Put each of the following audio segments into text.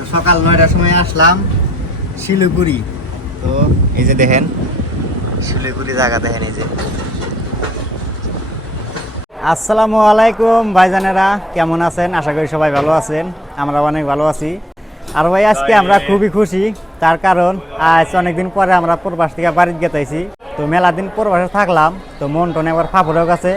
তো সকাল 9টার সময় আসলাম শিলিগুড়ি। তো এই যে দেখেন শিলিগুড়ি জায়গা দেখেন এই যে। আসসালামু আলাইকুম ভাইজানেরা, কেমন আছেন? আশা করি সবাই ভালো আছেন, আমরা অনেক ভালো আছি। আর ভাই আজকে আমরা খুবই খুশি, তার কারণ আজ অনেকদিন পরে আমরা প্রবাস থেকে বাড়িতে গেতাইছি। তো মেলা দিন প্রবাসে থাকলাম, তো মন টন একবার ফাঁপড়েও গেছে।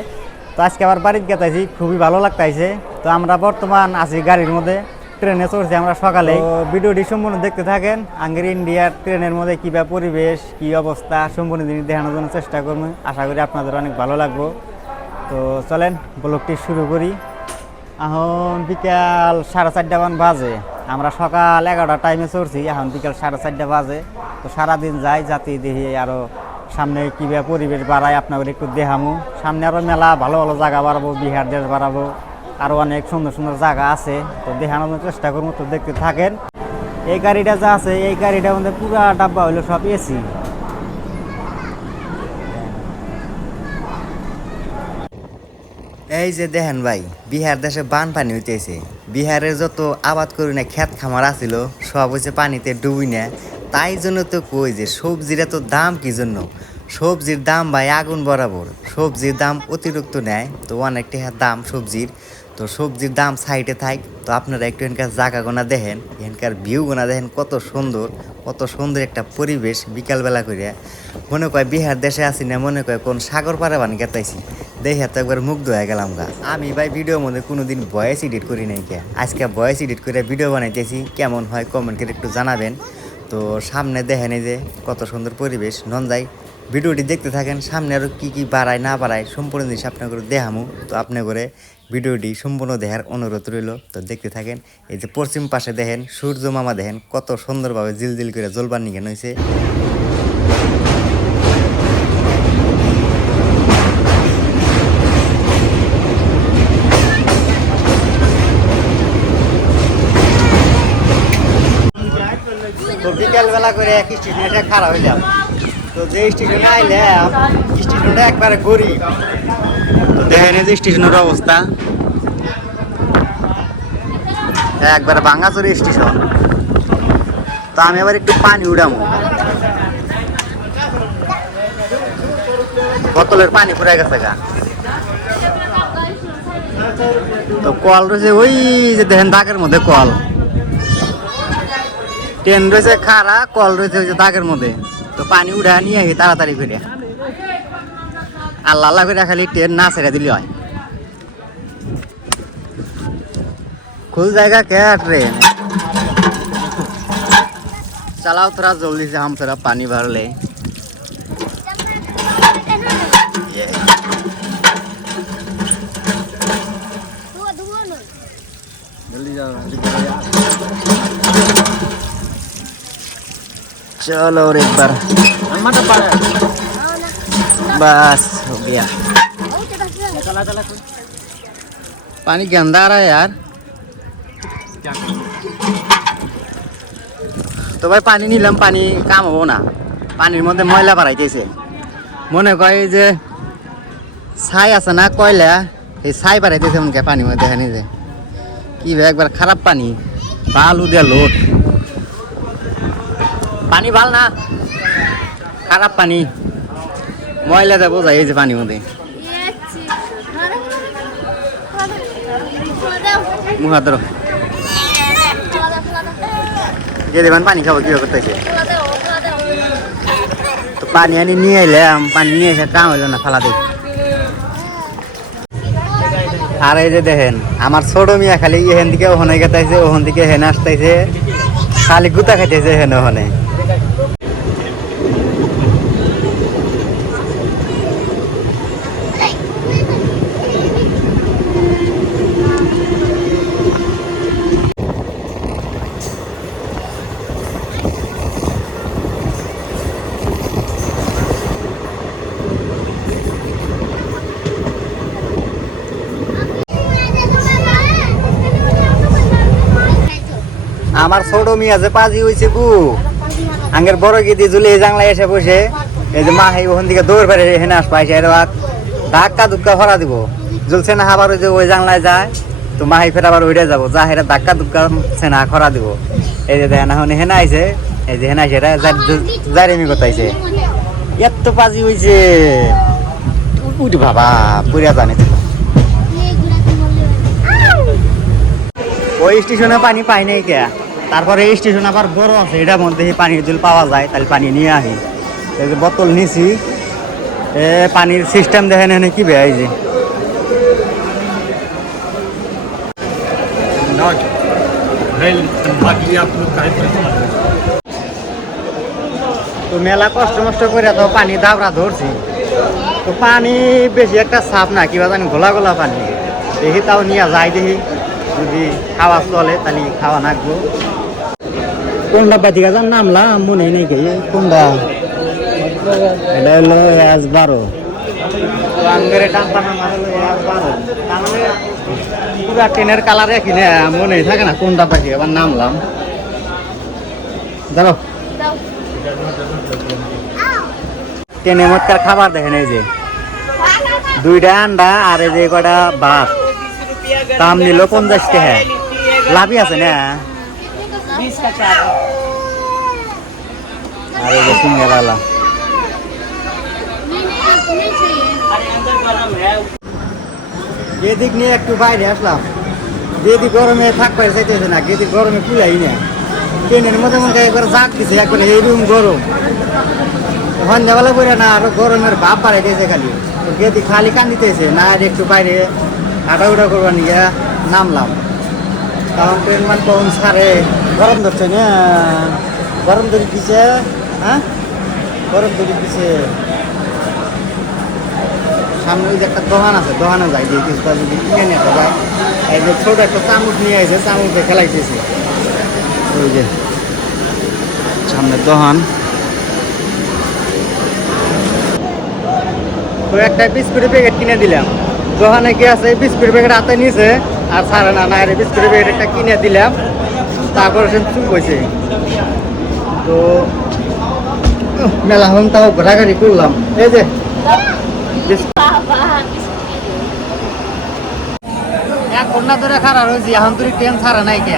তো আজকে আবার বাড়িতে গেতাইছি, খুবই ভালো লাগতাইছে। তো আমরা বর্তমান আছি গাড়ির মধ্যে, ট্রেনে চড়ছি আমরা সকালে। ভিডিওটি সম্পূর্ণ দেখতে থাকেন। আঙ্গের ইন্ডিয়ার ট্রেনের মধ্যে কীভাবে পরিবেশ, কী অবস্থা, সম্পূর্ণ জিনিস দেখানোর জন্য চেষ্টা করবো। আশা করি আপনাদের অনেক ভালো লাগবে। তো চলেন ব্লগটি শুরু করি। এখন বিকাল 4:30 বাজে, আমরা সকাল 11টার টাইমে চড়ছি, এখন বিকাল 4:30 বাজে। তো সারাদিন যাই যাতে দেখি আরও সামনে কীভাবে পরিবেশ বাড়ায় আপনাদের একটু দেখামো। সামনে আরও মেলা ভালো ভালো জায়গা বাড়াবো, বিহার দেশ বাড়াবো, আরও অনেক সুন্দর সুন্দর জায়গা আছে। তো দেখানোর চেষ্টা করবো, তো দেখতে থাকেন। এই গাড়িটা যা আছে, এই গাড়িটার মধ্যে পুরো ডাব্বা হইলো সব এসি। এই যে দেখেন ভাই, বিহার দেশে বানপানি হইতেছে। বিহারের যত আবাদ করি না ক্ষেত খামার আছিল সব হচ্ছে পানিতে ডুবি না। তাই জন্য তো কই যে সবজির এত দাম কি জন্য? সবজির দাম ভাই আগুন বরাবর, সবজির দাম অতিরিক্ত নেয়। তো অনেকটা দাম সবজির। তো সবজির দাম সাইডে থাক, তো আপনারা একটু এখানকার জায়গা গোনা দেখেন, এখানকার ভিউ গোনা দেখেন, কত সুন্দর, কত সুন্দর একটা পরিবেশ। বিকালবেলা করে মনে কয় বিহার দেশে আসি না, মনে কয় কোন সাগর পাড়ে বানি গেতাইছি। দেখে তো একবার মুগ্ধ হয়ে গেলাম গা। আমি ভাই ভিডিওর মধ্যে কোনোদিন ভয়েস এডিট করি নাই কে, আজকে ভয়েস এডিট করে ভিডিও বানাইতেছি। কেমন হয় কমেন্ট করে একটু জানাবেন। তো সামনে দেখেন এই যে কত সুন্দর পরিবেশ। নন যাই ভিডিওটি দেখতে থাকেন, সামনে আরও কী কী বাড়ায় না বাড়ায় সম্পূর্ণ জিনিস আপনার করে দেখামু। তো আপনি করে ভিডিওটি সম্পূর্ণ দেখার অনুরোধ রইল। তো দেখতে থাকেন। এই যে পশ্চিম পাশে দেখেন সূর্য মামা দেখেন কত সুন্দরভাবে জিলজিল করে জলবার নিকেন হয়েছে। তো বিকেলবেলা করে এক স্টেশনে খারাপ হইলাম। তো যে স্টেশনে আইলাম স্টেশনটা একবারে গরিব। তো দেখেন এই যে স্টেশনের অবস্থা, একবারে ভাঙাচুরি স্টেশন। তো আমি আবার একটু পানি উঠামো, বোতলের পানি ফুরাই গেছে গা। তো কল রয়েছে ওই যে দেখেন দাগের মধ্যে কল, ট্রেন রয়েছে খাড়া, কল রয়েছে ওই যে দাগের মধ্যে। তো পানি উঠা নিয়ে আসি তাড়াতাড়ি করে, আল্লাহ আল্লাহ করে খালি ট্রেন না ছেড়ে দিলে হয়। খুল জায়গা কে ट्रेन चलाओ थोड़ा जल्दी से, हम थोड़ा पानी भर ले। चलो और एक बार बस हो गया। पानी गंदा आ रहा है यार। তো ভাই পানি নিলাম, পানি কাম হবো না, পানির মধ্যে ময়লা বাড়াইতেছে। মনে কয় যে ছাই আছে না কয়লা, এই ছাই বাড়াইতেছে মনে হয় পানির মধ্যে। দেখেন যে কি ভাই একবার খারাপ পানি, বালু দিয়ে লোড। পানি ভাল না, খারাপ পানি, ময়লা দেবো যাই এই যে পানির মধ্যে। মুহাদর দেবেন পানি খাবো কিভাবে করতেছে। তো পানি আনি নিয়ে এলাম, পানি নিয়ে এসে কাম হইলো না, ফালা দিই। আর এই যে দেখেন আমার ছোট মিয়া খালি এখান থেকে ওখানে গেতাইছে, ওখান থেকে হেনে আসতেছে, খালি গুতা খাইতেছে হেনে ওখানে। আমার ছোট মিয়া যে পাজি হয়েছে গু, আঙ্গের বড় গিদি জুলে এই জাংলায় এসে বসে, এই যে মা ওখান থেকে দৌড় বেড়ে হেনে আসবা, এসে ধাক্কা ধুক্কা ফরা দিব। জ্বলছে না আবার ওই যে ওই জানলায় যায়, তো মাহি ফের আবার ওইটা যাবো, যা হেরা ধাক্কা ধুক্কা সেনা খরা দিব। এই যে দেখেন এখন হেনা আইছে, এই যে হেনা আইছে জারেমি কথাইছে এত পাজি হইছে উঠি বাবা পুরিয়া জানে। ওই স্টেশনে পানি পাই নাই কে, তারপরে এই স্টেশন আবার বড় আছে, এটার মধ্যে পানির জল পাওয়া যায়, তাহলে পানি নিয়ে আহি। এই যে বোতল নিছি, এ পানির সিস্টেম দেখেন এখানে কি বে এই যে তো মেলা কষ্ট মষ্ট করে তো পানি দাবরা ধরছি, তো পানি বেশি একটা সাফ না, কিবা জানি গোলা গোলা পানি, দেখি তাও নিয়ে যাই, দেখি যদি খাওয়া চলে তাহলে খাওয়া নাকবো। কোনটা বাতিকা যার নামলাম মনে নেই কে কোনটা, এটা হলো S12 পুরা ট্রেনের কালার একই না, মনে থাকে না কোনটা পাখি, আবার নামলাম দাঁড়াও। ট্রেনের মধ্যে খাবার দেখেন এই যে 2টা আন্ডা আর এই যে কটা ভাত, দাম নিল 50 টাকা, লাভই আছে না। আর এই যে সিঙ্গারালা গেদিক নিয়ে একটু বাইরে আসলাম, গেদি গরমে থাকতে চাইতেছে না, গেদি গরমে কুলাই না, ট্রেনের মধ্যে মধ্যে একবার জাগ দিছে, একবার এইরকম গরম সন্ধ্যাবেলা করে না, আরো গরমের ভাব বাড়াইতেছে খালি, গেদি খালি কান্দিতেছে না, আর একটু বাইরে হাঁটা উঠা করবার নিয়ে নামলাম, তখন ট্রেন মান কখন ছাড়ে, গরম ধরছে না, গরম ধরে দিছে, হ্যাঁ গরম ধরে দিছে। সামনে ওই যে একটা দোকান আছে, দোকানে যাই দিয়ে কিছুটা যদি কিনে নিয়ে যায়, এই যে ছোট একটা চামচ নিয়ে আসে, চামচে খেলাইতেছে, ওই যে সামনের দোকান। তো একটা বিস্কুটের প্যাকেট কিনে দিলাম, দোকানে কি আছে বিস্কুটের প্যাকেট হাতে নিয়েছে আর ছাড়ে না, না বিস্কুটের প্যাকেট একটা কিনে দিলাম, তারপরে সে চুপ হয়েছে। তো মেলা হন তাও ঘোরাঘুরি করলাম, এই যে এক ঘন্টা ধরে খারাপ হয়েছি, এখন তুই ট্রেন ছাড়া নাই কে,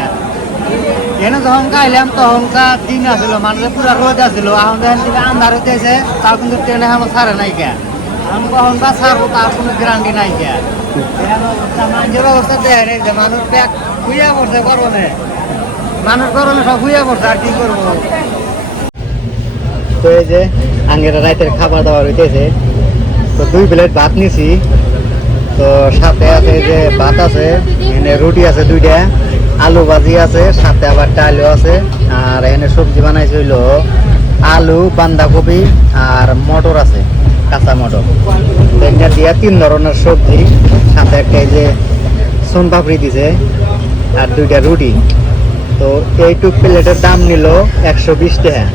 এনে যখন খাইলাম তখনকার দিন আসছিল, মানুষের পুরা রোদ আসছিল, এখন দেখেন আন্ধার হইতেছে, তাও কিন্তু ট্রেন এখনো ছাড়ে নাই কে, এখন কখন বা ছাড়বো তার কোনো গ্যারান্টি নাই কে। মানুষের অবস্থা দেখেন এই যে মানুষ ব্যাগ শুয়ে পড়ছে গরমে, মানুষ গরমে সব শুয়ে পড়ছে, আর কি করবো। তো এই যে আঙ্গেরা রাতের খাবার দাবার হইতেছে, তো 2 প্লেট ভাত নিছি, তো সাথে আছে যে ভাত আছে, এখানে রুটি আছে 2টা, আলু ভাজি আছে, সাথে আবার ডালও আছে, আর এখানে সবজি বানাইছে হইলো আলু, বাঁধাকপি আর মটর আছে, কাঁচা মটর, এটা দিয়া 3 ধরনের সবজি, সাথে একটা এই যে সোন পাপড়ি দিছে আর 2টা রুটি। তো এইটুক প্লেটের দাম নিল 120 টাকা।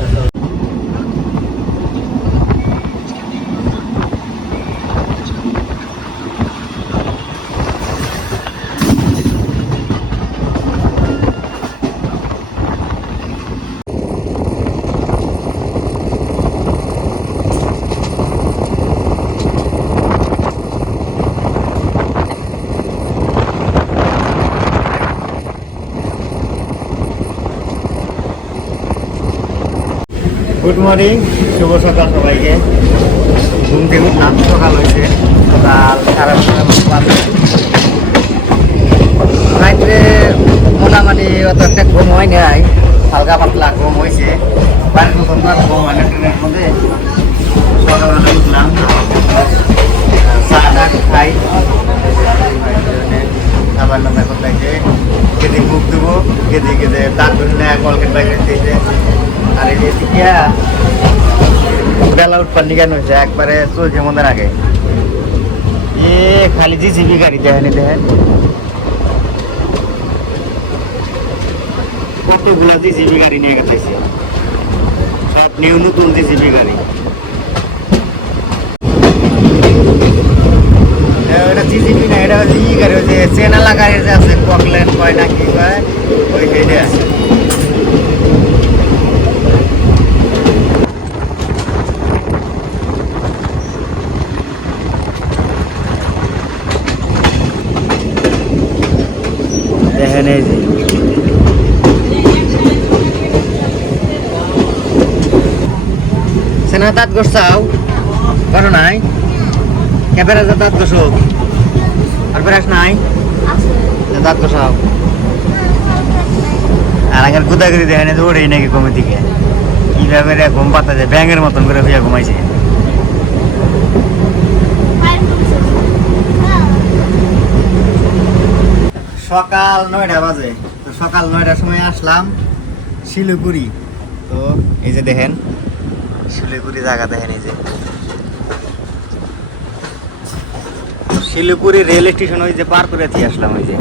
গুড মর্নিং, শুভ সকাল সবাইকে। ঘুম থেকে উঠলাম, সকাল হয়েছে সকাল 9:30 রাত্রে, মোটামুটি অত একটা ঘুম হয় নাই, হালকা পাতলা ঘুম হয়েছে, বাড়ির মতন ঘুম হয় না ট্রেনের মধ্যে। সকালবেলা উঠলাম, চা টা খাই, খাবার নামে কোথায় গেদে মুখ দেবো, গেদে গেদে দাঁত ধরে নেয়, কলকেট বাইরে দিয়েছে। আর এদিকে বেলা উৎপাদ নিকান হয়েছে, একবারে চলছে মনের আগে, এ খালি জিসিবি গাড়ি দেখেন, দেখেন কতগুলা জিসিবি গাড়ি নিয়ে গেছে, সব নিউ নতুন জিসিবি গাড়ি। এটা জিসিবি না, এটা হচ্ছে ই গাড়ি, হচ্ছে চেনালা গাড়ি যে আছে, ককলেন কয় না কি কয়, ওই গাড়ি আছে। দেখেন এই যে না দাঁত ঘষাও করো নাই ক্যামেরা দাঁত ঘষো আর ব্রাশ নাই দাঁত ঘষাও আর আগের গুদাগুদি দেখেন দৌড়েই নাকি ঘুমের দিকে কিভাবে রে ঘুম পাতা যায় ব্যাঙের মতন করে হইয়া ঘুমাইছে সকাল 9টা বাজে তো সকাল 9টার সময় আসলাম শিলিগুড়ি তো এই যে দেখেন শিলিগুড়ি জায়গা দেখেন এই যে শিলিগুড়ি রেল স্টেশন ওই যে পার করে দিয়ে আসলাম ওই যে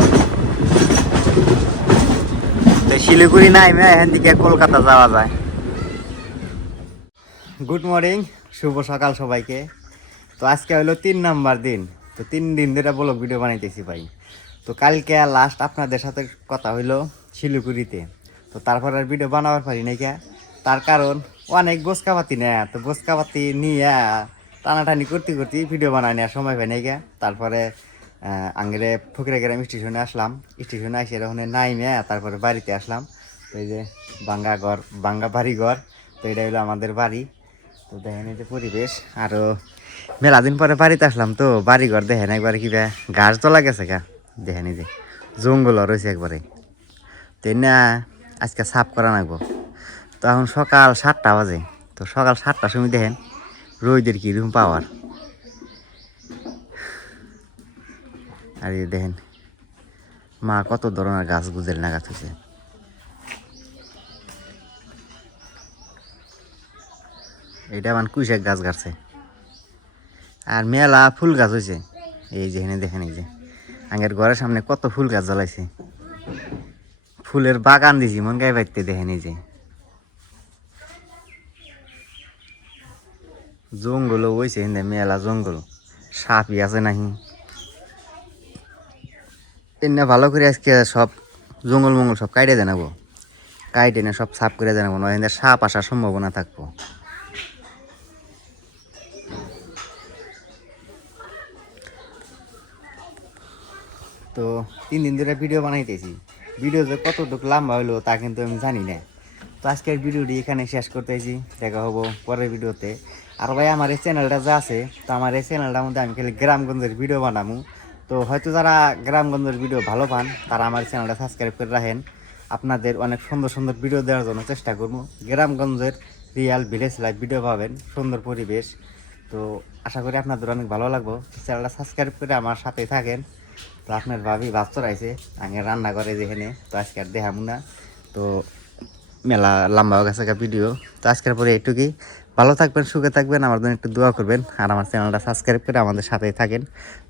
শিলিগুড়ি নাই এখান থেকে কলকাতা যাওয়া যায় গুড মর্নিং শুভ সকাল সবাইকে তো আজকে হলো 3 নাম্বার দিন তো 3 দিন ধরে ব্লগ ভিডিও বানাইতেছি ভাই তো কালকে লাস্ট আপনাদের সাথে কথা হইলো শিলিগুড়িতে তো তারপর আর ভিডিও বানাবার পারি নাই কে তার কারণ অনেক গোসকাপাতি না তো গোসকাপাতি নিয়ে টানাটানি করতে করতে ভিডিও বানাই নেওয়ার সময় পাই নাই কে তারপরে আঙ্গেরে ফকিরাগ্রাম স্টেশনে আসলাম স্টেশনে আসে ওখানে নাইমে তারপরে বাড়িতে আসলাম তো এই যে বাঙ্গা বাড়ি ঘর তো এটা হলো আমাদের বাড়ি তো দেখেন এই যে পরিবেশ আরও মেলা দিন পরে বাড়িতে আসলাম তো বাড়ি ঘর দেখেন একবারে কিবা ঘাস তোলা গেছে গা দেখেন এই যে জঙ্গল রয়েছে একবারে তো না আজকে সাফ করা লাগবো তো এখন সকাল 7টা বাজে তো সকাল 7টার সময় দেখেন রোদের কি রুম পাওয়ার আর এই দেখেন মা কত ধরনের গাছ গুজেল না গাছ হয়েছে এইটা মানে কুইশাক গাছ গাছছে আর মেলা ফুল গাছ হয়েছে এই যে দেখেন এই যে আগের ঘরের সামনে কত ফুল গাছ জ্বলাইছে ফুলের বাগান দিছি মন গায়ে বাইতে দেখেন এই যে জঙ্গল হয়েছে মেলা জঙ্গল সাপই আছে নাহি এনে ভালো করে আজকে সব জঙ্গল মঙ্গল সব কাইটে জানাবো কাইটে না সব সাফ করে জানাবো নয় সাপ আসার সম্ভাবনা থাকবো তো 3 দিন ধরে ভিডিও বানাইতেছি ভিডিও যে কতটুকু লম্বা হইলো তা কিন্তু আমি জানি না তো আজকের ভিডিওটি এখানে শেষ করতেছি দেখা হবো পরের ভিডিওতে আর ভাই আমার এই চ্যানেলটা যা আছে তো আমার এই চ্যানেলটার মধ্যে আমি খালি গ্রামগঞ্জের ভিডিও বানাবো তো হয়তো যারা গ্রামগঞ্জের ভিডিও ভালো পান তারা আমার চ্যানেলটা সাবস্ক্রাইব করে রাখেন আপনাদের অনেক সুন্দর সুন্দর ভিডিও দেওয়ার জন্য চেষ্টা করবো গ্রামগঞ্জের রিয়াল ভিলেজ লাইফ ভিডিও পাবেন সুন্দর পরিবেশ তো আশা করি আপনাদের অনেক ভালো লাগবো চ্যানেলটা সাবস্ক্রাইব করে আমার সাথেই থাকেন তো আপনার ভাবি ভাত চড়াইছে আগে রান্না করে যেখানে তো আজকে আর দেখাবো না তো মেলা লম্বা হয়ে গেছে ভিডিও তো আজকের পরে এইটুকুই ভালো থাকবেন সুখে থাকবেন আমার জন্য একটু দোয়া করবেন আর আমার চ্যানেলটা সাবস্ক্রাইব করে আমাদের সাথেই থাকেন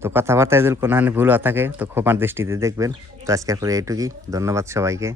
তো কথাবার্তায় যদি কোনো ভুল থাকে তো ক্ষমার দৃষ্টিতে দেখবেন তো আজকের পরে এইটুকুই ধন্যবাদ সবাইকে।